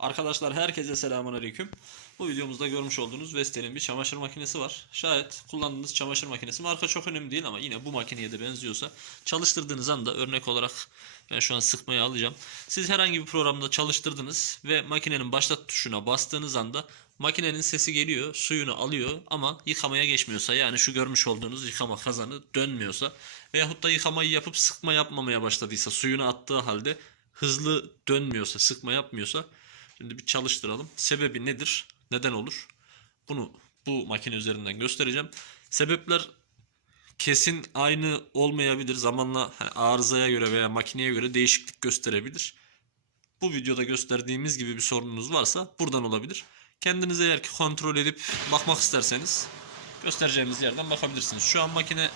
Arkadaşlar herkese selamun aleyküm. Bu videomuzda görmüş olduğunuz Vestel'in bir çamaşır makinesi var. Şayet kullandığınız çamaşır makinesi marka çok önemli değil ama yine bu makineye de benziyorsa çalıştırdığınız anda örnek olarak ben şu an sıkmayı alacağım. Siz herhangi bir programda çalıştırdınız ve makinenin başlat tuşuna bastığınız anda makinenin sesi geliyor, suyunu alıyor ama yıkamaya geçmiyorsa yani şu görmüş olduğunuz yıkama kazanı dönmüyorsa veyahut da yıkamayı yapıp sıkma yapmamaya başladıysa suyunu attığı halde hızlı dönmüyorsa, sıkma yapmıyorsa Şimdi bir çalıştıralım. Sebebi nedir? Neden olur? Bunu bu makine üzerinden göstereceğim. Sebepler kesin aynı olmayabilir. Zamanla hani arızaya göre veya makineye göre değişiklik gösterebilir. Bu videoda gösterdiğimiz gibi bir sorununuz varsa buradan olabilir. Kendiniz eğer ki kontrol edip bakmak isterseniz göstereceğimiz yerden bakabilirsiniz. Şu an makine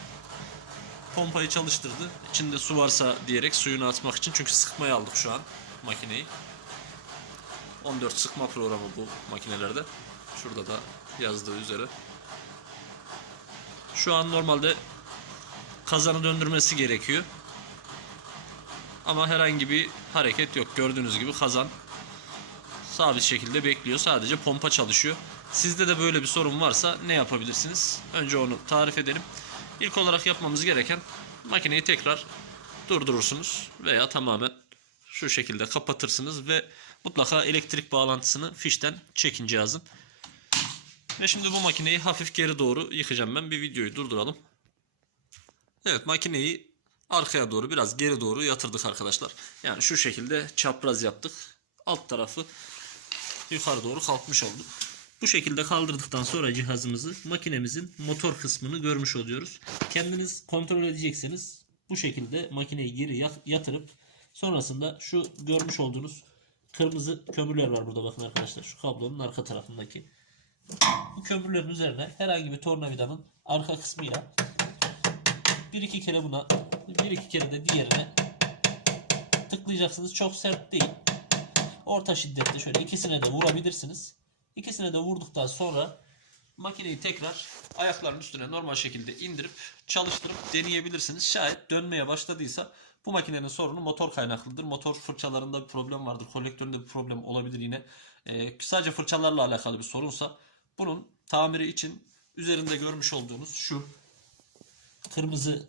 pompayı çalıştırdı. İçinde su varsa diyerek suyunu atmak için çünkü sıkmaya aldık şu an makineyi. 14 sıkma programı bu makinelerde. Şurada da yazdığı üzere. Şu an normalde kazanı döndürmesi gerekiyor. Ama herhangi bir hareket yok. Gördüğünüz gibi kazan sabit şekilde bekliyor. Sadece pompa çalışıyor. Sizde de böyle bir sorun varsa ne yapabilirsiniz? Önce onu tarif edelim. İlk olarak yapmamız gereken makineyi tekrar durdurursunuz veya tamamen şu şekilde kapatırsınız ve mutlaka elektrik bağlantısını fişten çekin cihazın. Ve şimdi bu makineyi hafif geri doğru yıkacağım ben. Bir videoyu durduralım. Evet makineyi arkaya doğru biraz geri doğru yatırdık arkadaşlar. Yani şu şekilde çapraz yaptık. Alt tarafı yukarı doğru kalkmış oldu. Bu şekilde kaldırdıktan sonra cihazımızı makinemizin motor kısmını görmüş oluyoruz. Kendiniz kontrol edecekseniz bu şekilde makineyi geri yat- yatırıp sonrasında şu görmüş olduğunuz kırmızı kömürler var burada bakın arkadaşlar. Şu kablonun arka tarafındaki. Bu kömürlerin üzerine herhangi bir tornavidanın arka kısmıyla bir iki kere buna bir iki kere de diğerine tıklayacaksınız. Çok sert değil. Orta şiddette şöyle ikisine de vurabilirsiniz. İkisine de vurduktan sonra makineyi tekrar ayakların üstüne normal şekilde indirip çalıştırıp deneyebilirsiniz. Şayet dönmeye başladıysa bu makinenin sorunu motor kaynaklıdır. Motor fırçalarında bir problem vardır. Kolektöründe bir problem olabilir yine. Ee, sadece fırçalarla alakalı bir sorunsa bunun tamiri için üzerinde görmüş olduğunuz şu kırmızı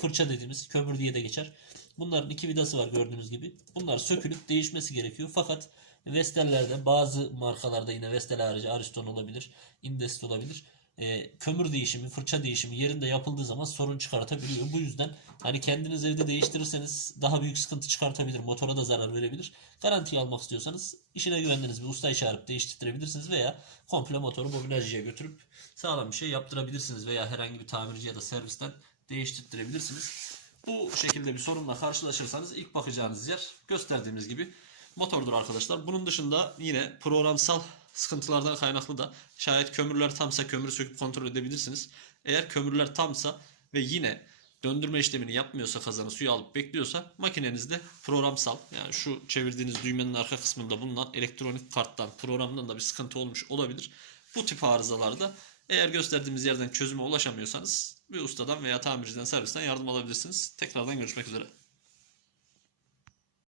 fırça dediğimiz kömür diye de geçer. Bunların iki vidası var gördüğünüz gibi. Bunlar sökülüp değişmesi gerekiyor. Fakat Vestel'lerde bazı markalarda yine Vestel harici Ariston olabilir, Indest olabilir. Ee, kömür değişimi, fırça değişimi yerinde yapıldığı zaman sorun çıkartabiliyor. Bu yüzden hani kendiniz evde değiştirirseniz daha büyük sıkıntı çıkartabilir. Motora da zarar verebilir. Garantiye almak istiyorsanız işine güvendiğiniz bir ustayı çağırıp değiştirebilirsiniz veya komple motoru mobilyacıya götürüp sağlam bir şey yaptırabilirsiniz veya herhangi bir tamirci ya da servisten değiştirebilirsiniz. Bu şekilde bir sorunla karşılaşırsanız ilk bakacağınız yer gösterdiğimiz gibi motordur arkadaşlar. Bunun dışında yine programsal sıkıntılardan kaynaklı da şayet kömürler tamsa kömürü söküp kontrol edebilirsiniz. Eğer kömürler tamsa ve yine döndürme işlemini yapmıyorsa kazanı suyu alıp bekliyorsa makinenizde programsal yani şu çevirdiğiniz düğmenin arka kısmında bulunan elektronik karttan programdan da bir sıkıntı olmuş olabilir. Bu tip arızalarda eğer gösterdiğimiz yerden çözüme ulaşamıyorsanız bir ustadan veya tamirciden servisten yardım alabilirsiniz. Tekrardan görüşmek üzere.